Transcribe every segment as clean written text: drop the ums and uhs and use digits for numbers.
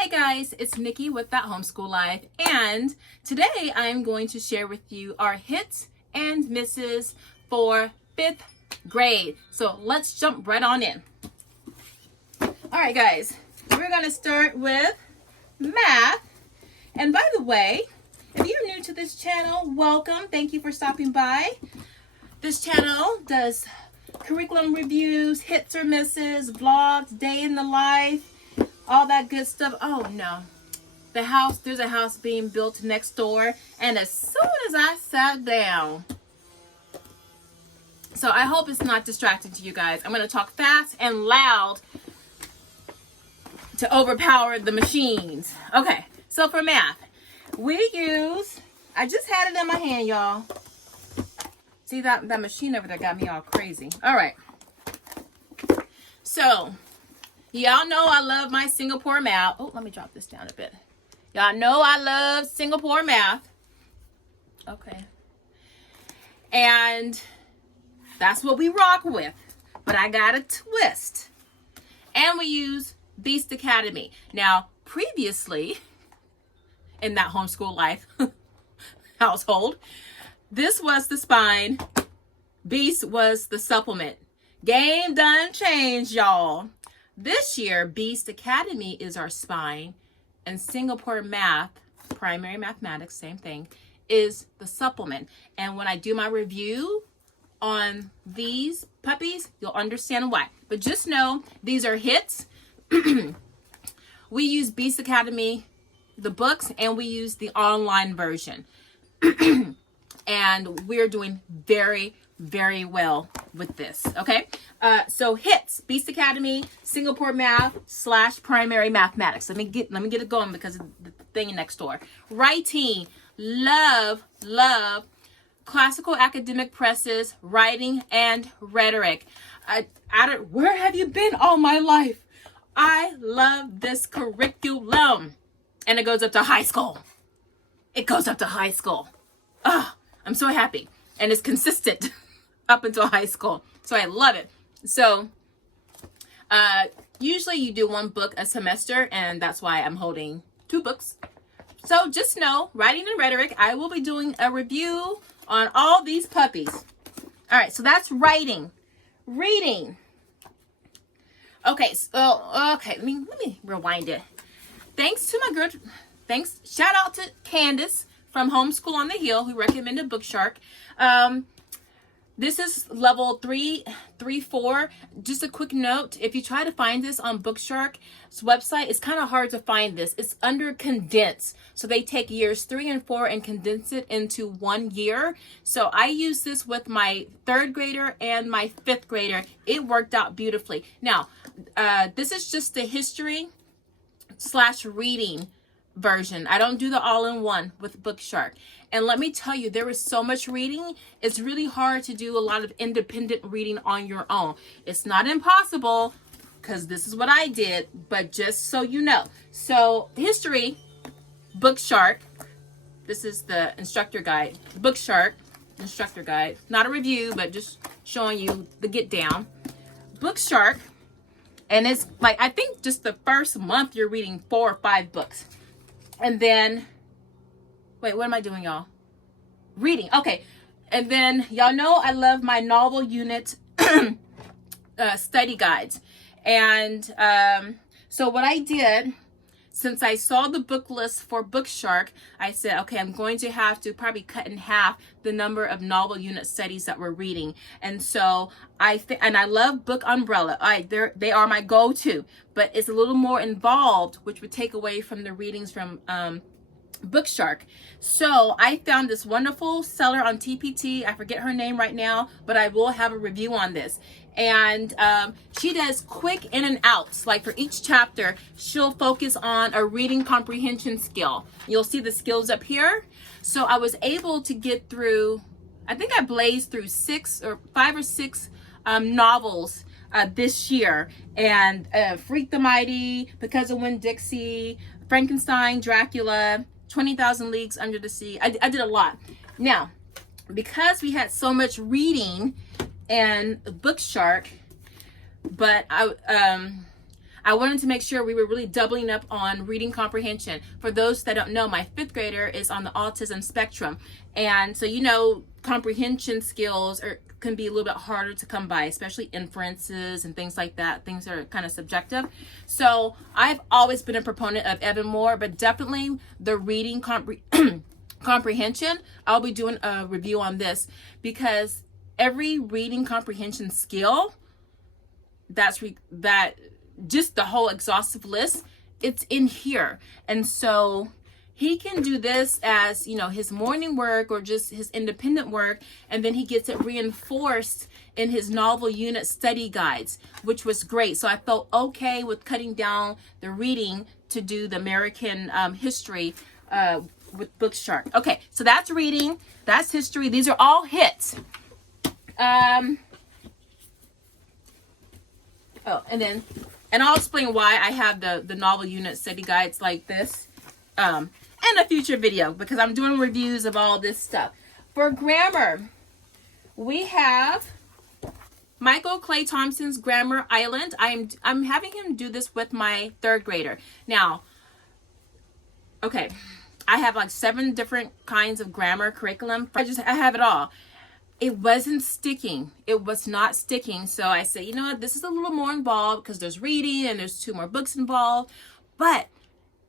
Hey guys, it's Niki with That Homeschool Life, and today I'm going to share with you our hits and misses for 5th grade. So let's jump right on in. All right guys, we're going to start with math. And by the way, if you're new to this channel, welcome. Thank you for stopping by. This channel does curriculum reviews, hits or misses, vlogs, day in the life, all that good stuff. Oh no, there's a house being built next door, and as soon as I sat down, so I hope it's not distracting to you guys. I'm going to talk fast and loud to overpower the machines. Okay, so for math, we use, I just had it in my hand, y'all. See that machine over there got me all crazy. All right, so y'all know I love my Singapore math. Oh, let me drop this down a bit. Y'all know I love Singapore math. Okay. And that's what we rock with. But I got a twist. And we use Beast Academy. Now, previously, in that homeschool life household, this was the spine. Beast was the supplement. Game done changed, y'all. This year, Beast Academy is our spine, and Singapore Math, primary mathematics, same thing, is the supplement. And when I do my review on these puppies, you'll understand why. But just know, these are hits. We use Beast Academy, the books, and we use the online version. And we're doing very, very well with this, okay? So hits, Beast Academy, Singapore Math / primary mathematics. Let me get it going because of the thing next door. Writing, love classical academic presses, writing and rhetoric. Where have you been all my life? I love this curriculum. And it goes up to high school. It goes up to high school. I'm so happy. And it's consistent up until high school. So I love it. So usually you do one book a semester, and that's why I'm holding 2 books. So just know, writing and rhetoric, I will be doing a review on all these puppies. All right, so that's writing. Reading. Okay, so let me rewind it. Shout out to Candace from Homeschool on the Hill, who recommended BookShark. This is level 3-4. Just a quick note, if you try to find this on BookShark's website, it's kind of hard to find this. It's under condensed. So they take years 3 and 4 and condense it into 1 year. So I use this with my 3rd grader and my 5th grader. It worked out beautifully. Now, this is just the history / reading version. I don't do the all-in-one with BookShark. And let me tell you, there is so much reading. It's really hard to do a lot of independent reading on your own. It's not impossible, because this is what I did, but just so you know. So history, BookShark. This is the instructor guide. BookShark, instructor guide. Not a review, but just showing you the get down. BookShark. And it's like, I think just the first month you're reading 4 or 5 books. And then, wait, what am I doing, y'all? Reading. Okay. And then, y'all know I love my novel unit study guides. And so what I did, since I saw the book list for BookShark, I said, okay, I'm going to have to probably cut in half the number of novel unit studies that we're reading. And so I love Book Umbrella. They are my go-to, but it's a little more involved, which would take away from the readings from BookShark. So I found this wonderful seller on TPT. I forget her name right now, but I will have a review on this. And she does quick in and outs. Like for each chapter, she'll focus on a reading comprehension skill. You'll see the skills up here. So I was able to get through, I think I blazed through 5 or 6 novels this year. And Freak the Mighty, Because of Winn-Dixie, Frankenstein, Dracula, 20,000 Leagues Under the Sea. I did a lot. Now, because we had so much reading and BookShark, but I I wanted to make sure we were really doubling up on reading comprehension. For those that don't know, my 5th grader is on the autism spectrum. And so, you know, comprehension skills can be a little bit harder to come by, especially inferences and things like that. Things that are kind of subjective. So I've always been a proponent of Evan Moore, but definitely the reading comprehension, I'll be doing a review on this, because every reading comprehension skill, that just the whole exhaustive list, it's in here. And so he can do this as, you know, his morning work or just his independent work, and then he gets it reinforced in his novel unit study guides, which was great. So I felt okay with cutting down the reading to do the American history with BookShark. Okay, so that's reading, that's history. These are all hits. And I'll explain why I have the novel unit study guides like this in a future video, because I'm doing reviews of all this stuff. For grammar, we have Michael Clay Thompson's Grammar Island. I'm having him do this with my 3rd grader. Now, okay, I have like 7 different kinds of grammar curriculum. I have it all. It wasn't sticking. It was not sticking. So I said, you know what, this is a little more involved because there's reading and there's 2 more books involved, but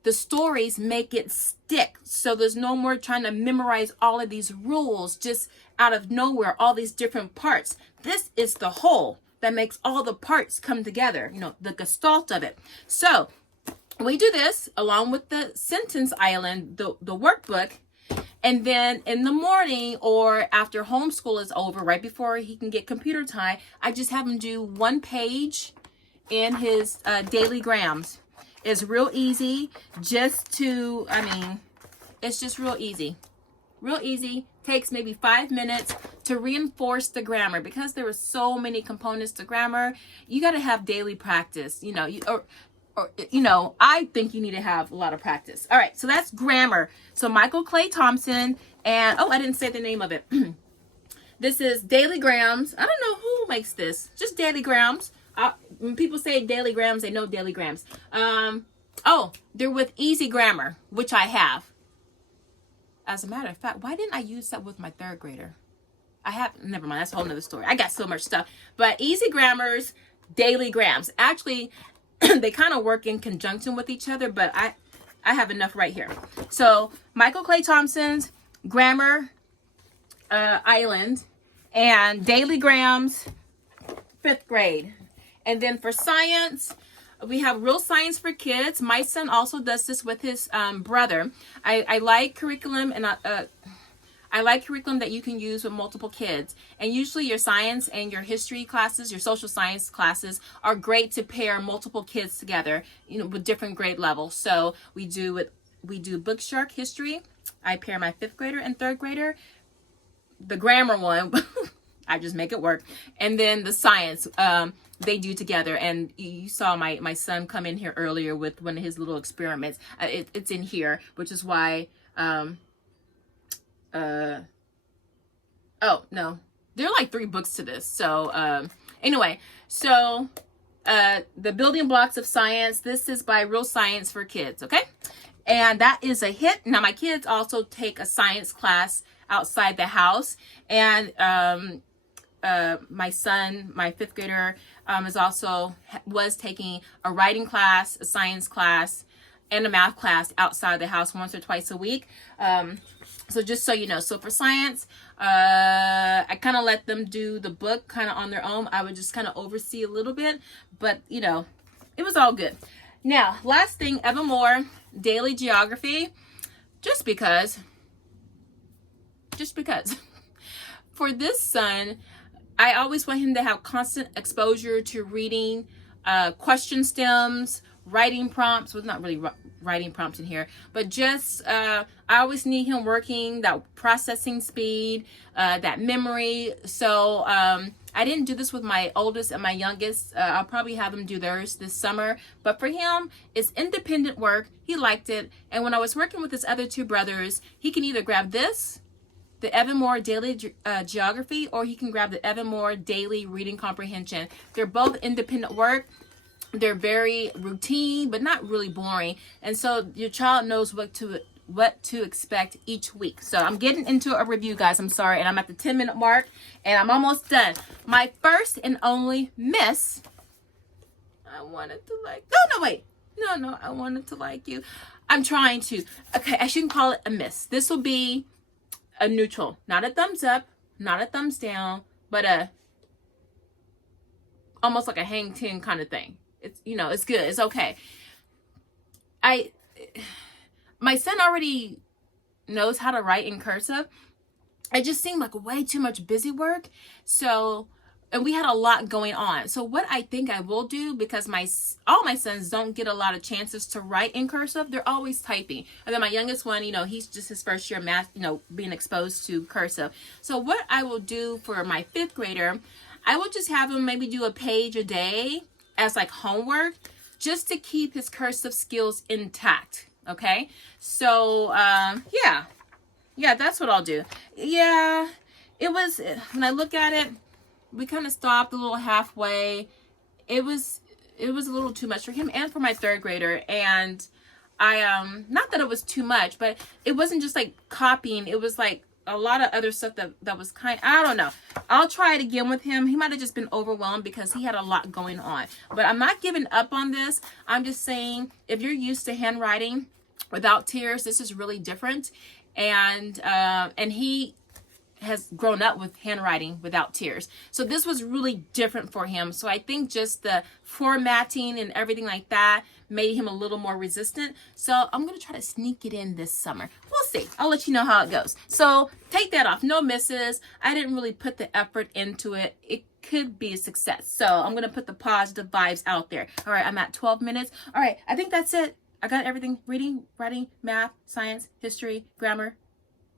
the stories make it stick. So there's no more trying to memorize all of these rules just out of nowhere, all these different parts. This is the whole that makes all the parts come together, you know, the gestalt of it. So we do this along with the Sentence Island, the workbook. And then in the morning or after homeschool is over, right before he can get computer time, I just have him do 1 page in his daily grams. It's real easy just to, it's just real easy. Real easy. Takes maybe 5 minutes to reinforce the grammar, because there are so many components to grammar. You got to have daily practice, you know, I think you need to have a lot of practice. All right, so that's grammar. So Michael Clay Thompson, and I didn't say the name of it. This is Daily Grams. I don't know who makes this. Just Daily Grams. When people say Daily Grams, they know Daily Grams. They're with Easy Grammar, which I have. As a matter of fact, why didn't I use that with my 3rd grader? Never mind, that's a whole nother story. I got so much stuff. But Easy Grammar's Daily Grams. Actually, they kind of work in conjunction with each other, but I have enough right here. So Michael Clay Thompson's Grammar Island and Daily Grams, 5th grade. And then for science, we have Real Science for Kids. My son also does this with his brother. I like curriculum, and I like curriculum that you can use with multiple kids. And usually your science and your history classes, your social science classes, are great to pair multiple kids together, you know, with different grade levels. So we do BookShark history. I pair my 5th grader and 3rd grader. The grammar one, I just make it work. And then the science, they do together. And you saw my son come in here earlier with one of his little experiments. It's in here, which is why... no, there are like 3 books to this. So anyway, so the Building Blocks of Science, this is by Real Science for Kids. Okay, and that is a hit. Now my kids also take a science class outside the house, and my son, my 5th grader, was taking a writing class, a science class, and a math class outside the house once or twice a week. So just so you know, so for science, I kind of let them do the book kind of on their own. I would just kind of oversee a little bit, but you know, it was all good. Now, last thing, Evan Moore, Daily Geography, just because. For this son, I always want him to have constant exposure to reading, question stems, writing prompts. Well, not really writing prompts in here, but just I always need him working that processing speed, that memory. So I didn't do this with my oldest and my youngest. I'll probably have them do theirs this summer, but for him, it's independent work. He liked it. And when I was working with his other 2 brothers, he can either grab this, the Evan Moore Daily Geography, or he can grab the Evan Moore Daily Reading Comprehension. They're both independent work. They're very routine, but not really boring. And so your child knows what to expect each week. So I'm getting into a review, guys. I'm sorry. And I'm at the 10-minute mark and I'm almost done. My first and only miss. I wanted to like, no, wait. No, I wanted to like you. I'm trying to. Okay, I shouldn't call it a miss. This will be a neutral. Not a thumbs up, not a thumbs down, but almost like a hang 10 kind of thing. It's, it's good. It's okay. My son already knows how to write in cursive. It just seemed like way too much busy work. So, and we had a lot going on. So what I think I will do, because all my sons don't get a lot of chances to write in cursive, they're always typing. And then my youngest one, he's just his first year math, being exposed to cursive. So what I will do for my 5th grader, I will just have him maybe do a page a day as like homework, just to keep his cursive skills intact. Okay. So, yeah, that's what I'll do. Yeah, it was, when I look at it, we kind of stopped a little halfway. It was a little too much for him and for my 3rd grader. And I, not that it was too much, but it wasn't just like copying. It was like a lot of other stuff that was I don't know. I'll try it again with him. He might have just been overwhelmed because he had a lot going on. But I'm not giving up on this. I'm just saying, if you're used to handwriting without tears, this is really different. And he has grown up with handwriting without tears. So this was really different for him. So I think just the formatting and everything like that made him a little more resistant. So I'm going to try to sneak it in this summer. We'll see. I'll let you know how it goes. So take that off. No misses. I didn't really put the effort into it. It could be a success. So I'm going to put the positive vibes out there. All right. I'm at 12 minutes. All right. I think that's it. I got everything. Reading, writing, math, science, history, grammar,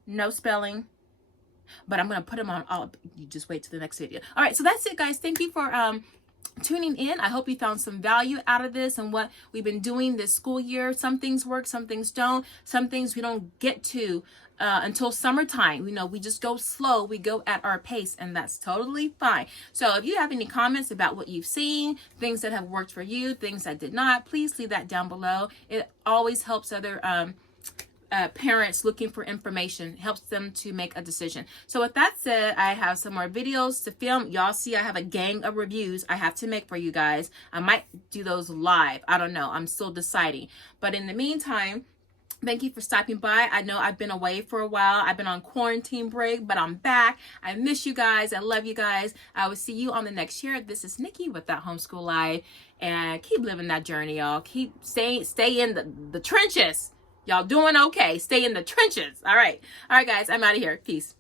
no spelling. But I'm going to put them on all. You just wait till the next video. All right. So that's it, guys. Thank you for tuning in. I hope you found some value out of this and what we've been doing this school year. Some things work, some things don't. Some things we don't get to until summertime. We just go slow. We go at our pace, and that's totally fine. So if you have any comments about what you've seen, things that have worked for you, things that did not, please leave that down below. It always helps other parents looking for information, helps them to make a decision. So with that said, I have some more videos to film. Y'all see I have a gang of reviews I have to make for you guys. I might do those live. I don't know. I'm still deciding. But in the meantime, thank you for stopping by. I know I've been away for a while. I've been on quarantine break, but I'm back. I miss you guys. I love you guys. I will see you on the next year. This is Nikki with that Homeschool Live. And keep living that journey, y'all. Stay in the trenches. Y'all doing okay. Stay in the trenches. All right. All right, guys. I'm out of here. Peace.